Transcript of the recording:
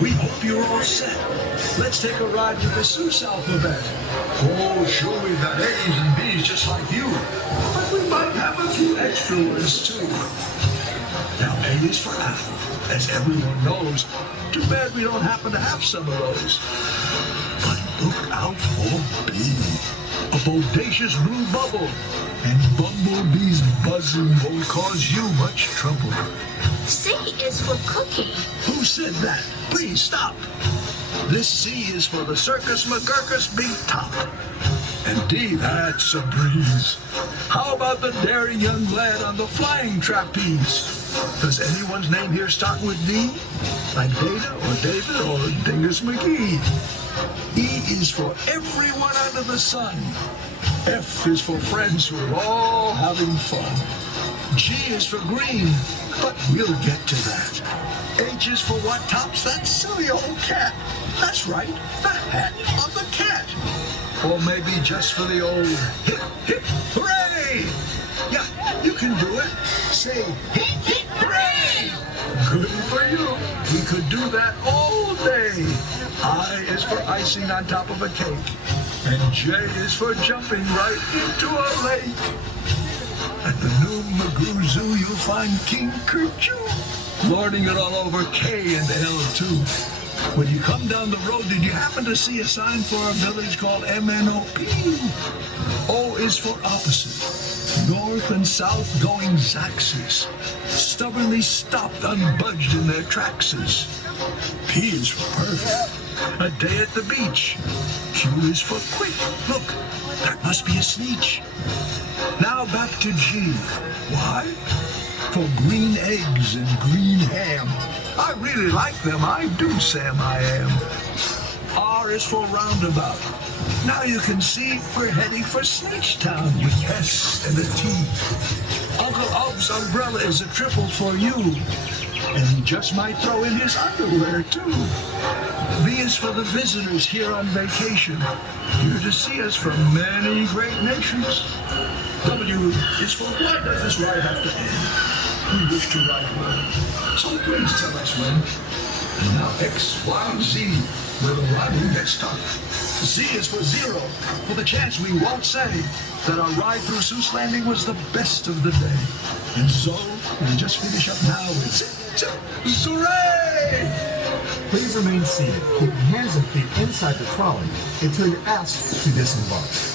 We hope you're all set. Let's take a ride with the Seuss alphabet. Oh, sure, we've got A's and B's just like you. But we might have a few extra words, too. Now, A is for apple, as everyone knows. Too bad we don't happen to have some of those. But look out for B. A bodacious blue bubble. And bumblebees buzzing won't cause you much trouble. C is for cookie. Who said that? Please stop. This C is for the Circus McGurkus Big Top. And D, that's a breeze. How about the daring young lad on the flying trapeze? Does anyone's name here start with D? Like Data or David or Dingus McGee? E is for everyone under the sun. F is for friends who are all having fun. G is for green, but we'll get to that. H is for what tops that silly old cat. That's right, the hat on the cat. Or maybe just for the old hip, hip, hooray! Yeah, you can do it. Say hip, hip, hooray! Good for you. We could do that all day. I is for icing on top of a cake. And J is for jumping right into a lake. At the new Magoo Zoo, you'll find King Kerchoo lording it all over K and L, too. When you come down the road, did you happen to see a sign for a village called MNOP? O is for opposite. North and south going Zaxes. Stubbornly stopped, unbudged in their trackses. P is for perfect. A day at the beach. Q is for quick. Look, there must be a sneetch. Now back to G. Why? For green eggs and green ham. I really like them, I do, Sam, I am. R is for roundabout. Now you can see we're heading for Sneechtown with S and a T. Uncle Ub's umbrella is a triple for you. And he just might throw in his underwear, too. V is for the visitors here on vacation, here to see us from many great nations. W is for why does this ride have to end? We wish to ride well, so please tell us when. And now X, Y, Z, where the riding gets tough. Z is for zero, for the chance we won't say that our ride through Seuss Landing was the best of the day. And so, we just finish up now with Hooray! Please remain seated. Keep your hands and feet inside the trolley until you're asked to disembark.